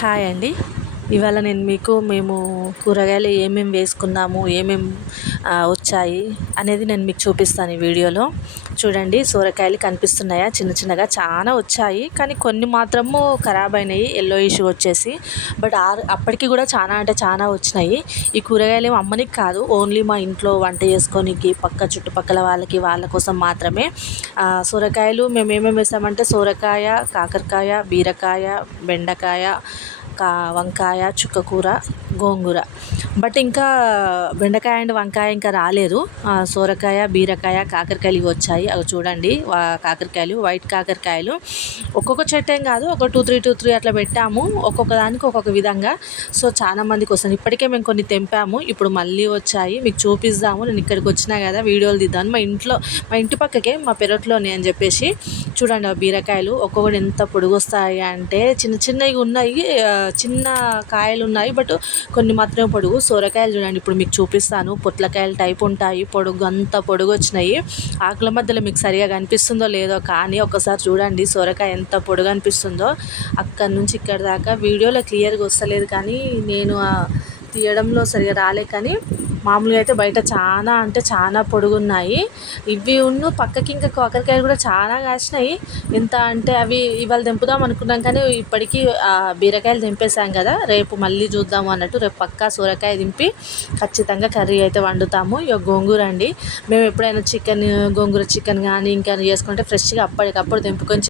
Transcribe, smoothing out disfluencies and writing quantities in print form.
Hi అండి. ఇవాళ నేను మేము కూరగాయలు ఏమేమి వేసుకున్నాము, ఏమేమి వచ్చాయి అనేది నేను మీకు చూపిస్తాను ఈ వీడియోలో. చూడండి, సొరకాయలు కనిపిస్తున్నాయా? చిన్న చిన్నగా చాలా వచ్చాయి, కానీ కొన్ని మాత్రము ఖరాబ్ అయినాయి, ఎల్లోయిష్ వచ్చేసి. బట్ అప్పటికి కూడా చాలా అంటే చాలా వచ్చినాయి. ఈ కూరగాయలు ఏమి అమ్మనికి కాదు, ఓన్లీ మా ఇంట్లో వంట చేసుకోనికి, చుట్టుపక్కల వాళ్ళ కోసం మాత్రమే. సొరకాయలు మేము ఏమేమి వేసామంటే సొరకాయ, కాకరకాయ, బీరకాయ, బెండకాయ, వంకాయ, చుక్కకూర, గోంగూర. బట్ ఇంకా బెండకాయ అండ్ వంకాయ ఇంకా రాలేదు. సొరకాయ, బీరకాయ, కాకరకాయలు ఇవి వచ్చాయి. అవి చూడండి, కాకరకాయలు, వైట్ కాకరకాయలు. ఒక్కొక్క చెట్టు ఏం కాదు, ఒక 2, 3 అట్లా పెట్టాము, ఒక్కొక్క దానికి ఒక్కొక్క విధంగా. సో చాలా మందికి వస్తుంది. ఇప్పటికే మేము కొన్ని తెంపాము, ఇప్పుడు మళ్ళీ వచ్చాయి, మీకు చూపిస్తాము. నేను ఇక్కడికి వచ్చినా కదా వీడియోలు తీద్దాను. మా ఇంటి పక్కకే, మా పెరట్లోనే అని చెప్పేసి. చూడండి, ఆ బీరకాయలు ఒక్కొక్కటి ఎంత పొడుగు వస్తాయి అంటే, చిన్న చిన్నవి ఉన్నాయి, చిన్న కాయలు ఉన్నాయి, బట్ కొన్ని మాత్రమే పొడుగు. సొరకాయలు చూడండి, ఇప్పుడు మీకు చూపిస్తాను. పొట్లకాయలు టైప్ ఉంటాయి, పొడుగు, అంత పొడుగు వచ్చినాయి. ఆకుల మధ్యలో మీకు సరిగా కనిపిస్తుందో లేదో కానీ ఒకసారి చూడండి, సొరకాయ ఎంత పొడుగు అనిపిస్తుందో. అక్కడి నుంచి ఇక్కడ దాకా వీడియోలో క్లియర్గా వస్తలేదు, కానీ నేను తీయడంలో సరిగా రాలే. కానీ మామూలుగా అయితే బయట చాలా అంటే చాలా పొడుగున్నాయి. ఇవి పక్కకి ఇంకా కాకరకాయలు కూడా చాలా కాసినాయి. ఎంత అంటే అవి ఇవాళ తెంపుదాం అనుకున్నాం, కానీ ఇప్పటికీ బీరకాయలు తెంపేసాం కదా, రేపు మళ్ళీ చూద్దాము అన్నట్టు. రేపు పక్కా సొరకాయ దింపి ఖచ్చితంగా కర్రీ అయితే వండుతాము. ఇక గోంగూర అండి, మేము ఎప్పుడైనా గోంగూర చికెన్ కానీ ఇంకా చేసుకుంటే ఫ్రెష్గా అప్పటికప్పుడు తెంపుకొని